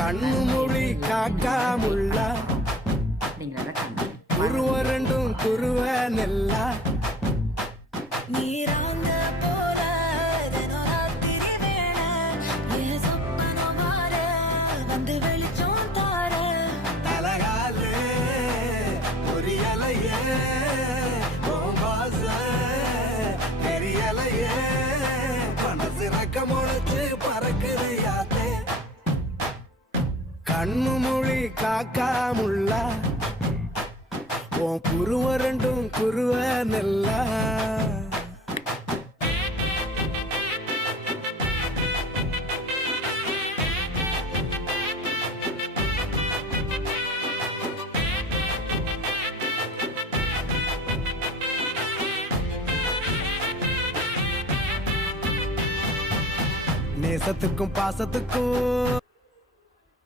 கண்ணு மொழி காக்காமுள்ள குருவ ரெண்டும் குருவ நெல்லா நீராங்க போல தினராத்திரி வேண என் சொப்பனம் மாற வந்து வெளிச்சம் தார தலகாலே பொரியலையே ஓம்பாச பெரியலையே மனசு ரக்க முளைச்சு பறக்குது யாத்தே கண்ணு மொழி காக்காமுள்ள உன் குருவ ரெண்டும் குருவ நெல்லா நேசத்துக்கும் பாசத்துக்கும்